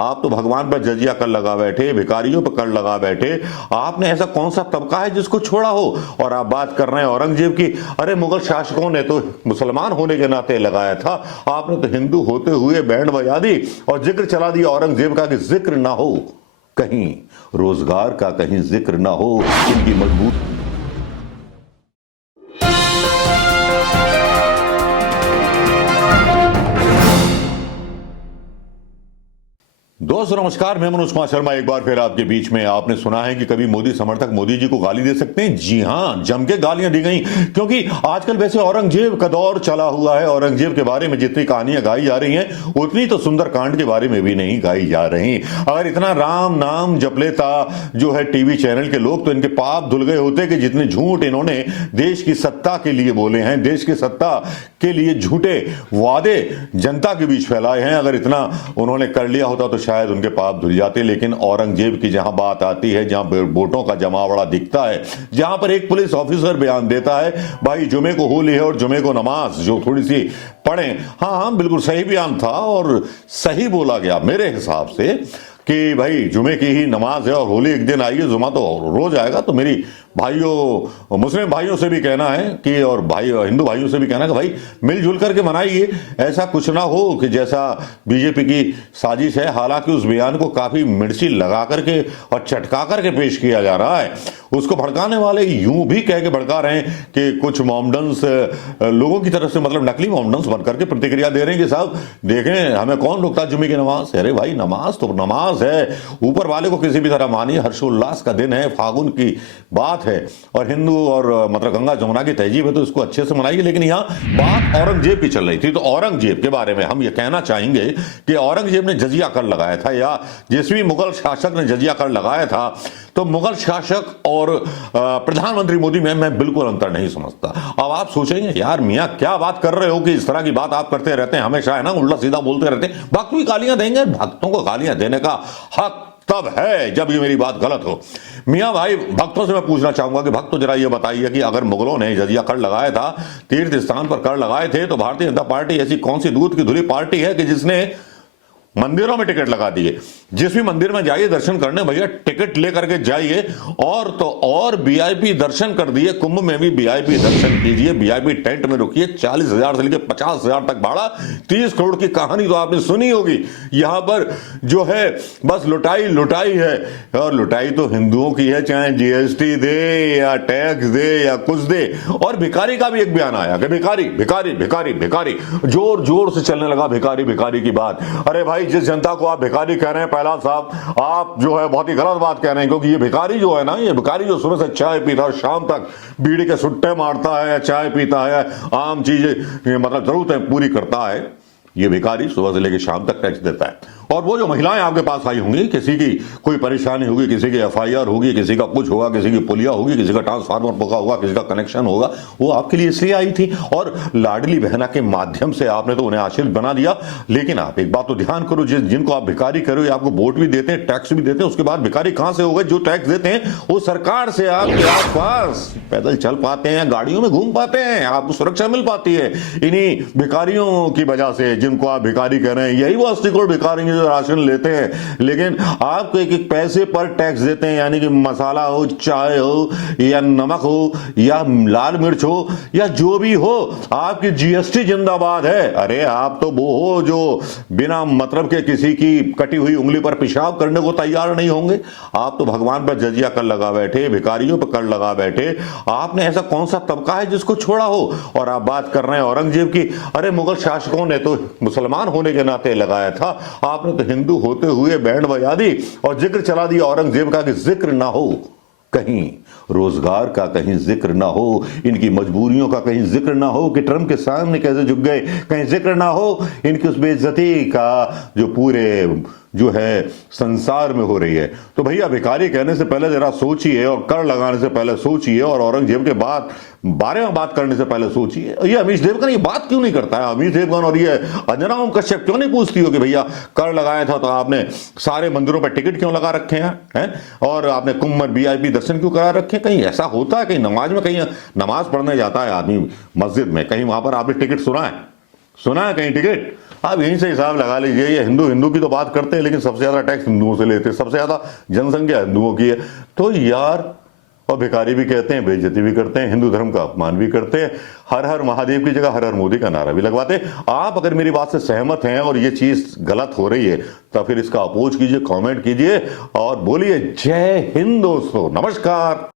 आप तो भगवान पर जजिया कर लगा बैठे, भिखारियों पर कर लगा बैठे। आपने ऐसा कौन सा तबका है जिसको छोड़ा हो? और आप बात कर रहे हैं औरंगजेब की। अरे मुगल शासकों ने तो मुसलमान होने के नाते लगाया था, आपने तो हिंदू होते हुए बैंड बजा दी और जिक्र चला दिया औरंगजेब का कि जिक्र ना हो, कहीं रोजगार का कहीं जिक्र ना हो। इनकी मजबूत दोस्तों नमस्कार, मैं मनोज कुमार शर्मा एक बार फिर आपके बीच में। आपने सुना है कि कभी मोदी समर्थक मोदी जी को गाली दे सकते हैं? जी हां, जम के गालियां दी गई, क्योंकि आजकल वैसे औरंगजेब का दौर चला हुआ है। औरंगजेब के बारे में जितनी कहानियां गाई जा रही हैं उतनी तो सुंदरकांड के बारे में भी नहीं गाई जा रही। अगर इतना राम नाम जप लेता जो है टीवी चैनल के लोग, तो इनके पाप धुल गए होते कि जितने झूठ इन्होंने देश की सत्ता के लिए बोले हैं, देश की सत्ता के लिए झूठे वादे जनता के बीच फैलाए हैं, अगर इतना उन्होंने कर लिया होता तो शायद उनके पाप धुल जाते। लेकिन औरंगजेब की जहां बात आती है, जहां वोटों का जमावड़ा दिखता है, जहां पर एक पुलिस ऑफिसर बयान देता है भाई जुमे को होली है और जुमे को नमाज जो थोड़ी सी पढ़ें, हाँ बिल्कुल सही बयान था और सही बोला गया मेरे हिसाब से कि भाई जुमे की ही नमाज है और होली एक दिन आई है, जुमा तो रोज आएगा। तो मेरी भाइयों, मुस्लिम भाइयों से भी कहना है कि, और भाई हिंदू भाइयों से भी कहना है कि भाई मिलजुल करके मनाइए। ऐसा कुछ ना हो कि जैसा बीजेपी की साजिश है, हालांकि उस बयान को काफी मिर्ची लगा करके और चटका करके पेश किया जा रहा है। उसको भड़काने वाले यूं भी कह के भड़का रहे हैं कि कुछ मॉमडन्स लोगों की तरफ से, मतलब नकली मॉमडन्स बन करके प्रतिक्रिया दे रहे हैं कि साहब देखें हमें कौन रोकता जुमे की नमाज। अरे भाई नमाज तो नमाज है, ऊपर वाले को किसी भी तरह मानिए, हर्षोल्लास का दिन है, फागुन की बात है और हिंदू और मतलब गंगा जमुना की तहजीब है, तो इसको अच्छे से मनाइए। लेकिन यहां बात औरंगजेब की चल रही थी, तो औरंगजेब के बारे में हम ये कहना चाहेंगे कि औरंगजेब ने जजिया कर लगाया था, या जिस भी मुगल शासक ने जजिया कर लगाया था, तो मुगल शासक और प्रधानमंत्री मोदी में मैं बिल्कुल अंतर नहीं समझता। अब आप सोचेंगे यार मियां क्या बात कर रहे हो कि इस तरह की बात आप करते रहते हैं, हमेशा है ना उल्टा सीधा बोलते रहते हैं, भक्त भी गालियां देंगे। भक्तों को गालियां देने का हक तब है जब ये मेरी बात गलत हो। मियां भाई भक्तों से मैं पूछना चाहूंगा कि भक्तों जरा ये बताइए कि अगर मुगलों ने जजिया कर लगाया था, तीर्थ स्थान पर कर लगाए थे, तो भारतीय जनता पार्टी ऐसी कौन सी दूध की धुली पार्टी है कि जिसने मंदिरों में टिकट लगा दिए? जिस भी मंदिर में जाइए दर्शन करने, भैया टिकट लेकर के जाइए, और तो और वीआईपी दर्शन कर दिए। कुंभ में भी वीआईपी दर्शन कीजिए, वीआईपी टेंट में रुकिए, 40,000 से लेकर 50,000 तक भाड़ा, 30 करोड़ की कहानी तो आपने सुनी होगी। यहां पर जो है बस लुटाई लुटाई है, और लुटाई तो हिंदुओं की है, चाहे जीएसटी दे या टैक्स दे या कुछ दे। और भिखारी का भी एक बयान आया कि भिखारी भिखारी भिखारी भिखारी, जोर जोर से चलने लगा भिखारी भिखारी की बात। अरे भाई जिस जनता को आप भिखारी कह रहे हैं, पहला साहब आप जो है बहुत ही गलत बात कह रहे हैं, क्योंकि ये भिखारी जो है ना, ये भिखारी जो सुबह से चाय पीता है, शाम तक बीड़ी के सुट्टे मारता है, चाय पीता है, आम चीजें मतलब जरूरतें पूरी करता है, ये भिखारी सुबह से लेकर शाम तक टैक्स देता है। और वो जो महिलाएं आपके पास आई होंगी, किसी की कोई परेशानी होगी, किसी की एफआईआर होगी, किसी का कुछ होगा, किसी की पुलिया होगी, किसी का ट्रांसफार्मर पुका होगा, किसी का कनेक्शन होगा, वो आपके लिए इसलिए आई थी। और लाडली बहना के माध्यम से आपने तो उन्हें आशीर्वाद बना दिया। लेकिन आप एक बात तो ध्यान करो, जिनको आप भिखारी करो, आपको वोट भी देते हैं, टैक्स भी देते हैं, उसके बाद भिखारी कहां से हो गए? जो टैक्स देते हैं वो सरकार से आपके आसपास पैदल चल पाते हैं, गाड़ियों में घूम पाते हैं, आपको सुरक्षा मिल पाती है इन्हीं भिखारियों की वजह से, जिनको आप भिखारी कह रहे हैं। यही वो 80 करोड़ भिखारी जो राशन लेते हैं, लेकिन आपको एक एक पैसे पर टैक्स देते हैं, यानी कि मसाला हो, चाय हो, या नमक हो, या लाल मिर्च हो, या जो भी हो, आपकी जीएसटी जिंदाबाद है। अरे आप तो वो हो जो बिना मतलब के किसी की कटी हुई उंगली पर पेशाब करने को तैयार नहीं होंगे। आप तो भगवान पर जजिया कर लगा बैठे, भिखारियों पर कर लगा बैठे। आपने ऐसा कौन सा तबका है जिसको छोड़ा हो? और आप बात कर रहे हैं औरंगजेब की। अरे मुगल शासकों ने तो मुसलमान होने के नाते लगाया था, आपने तो हिंदू होते हुए बैंड बजा दी और जिक्र चला दिया औरंगजेब का कि जिक्र ना हो, कहीं रोजगार का कहीं जिक्र ना हो, इनकी मजबूरियों का कहीं जिक्र ना हो कि ट्रंप के सामने कैसे झुक गए, कहीं जिक्र ना हो इनकी उस बेइज्जती का जो पूरे जो है संसार में हो रही है। तो भैया भिखारी कहने से पहले जरा सोचिए, और कर लगाने से पहले सोचिए, और औरंगजेब के बारे में बात करने से पहले सोचिए। ये अमीश देवगन ये बात क्यों नहीं करता है? अमीश देवगन और ये अंजना ओम कश्यप क्यों नहीं पूछती हो कि भैया कर लगाया था तो आपने सारे मंदिरों पर टिकट क्यों लगा रखे हैं, और आपने कुंभ में वीआईपी दर्शन क्यों करा रखे? कहीं ऐसा होता है, कहीं नमाज में, कहीं नमाज पढ़ने जाता है आदमी मस्जिद में, कहीं वहां पर आपने टिकट सुना है कहीं टिकट? आप यहीं से हिसाब लगा लीजिए, ये हिंदू हिंदू की तो बात करते हैं लेकिन सबसे ज्यादा टैक्स हिंदुओं से लेते हैं, सबसे ज्यादा जनसंख्या हिंदुओं की है। तो यार, और भिखारी भी कहते हैं, बेइज्जती भी करते हैं, हिंदू धर्म का अपमान भी करते हैं, हर हर महादेव की जगह हर हर मोदी का नारा भी लगवाते हैं। आप अगर मेरी बात से सहमत हैं और ये चीज गलत हो रही है तो फिर इसका अपोज कीजिए, कमेंट कीजिए और बोलिए जय हिंद दोस्तों। नमस्कार।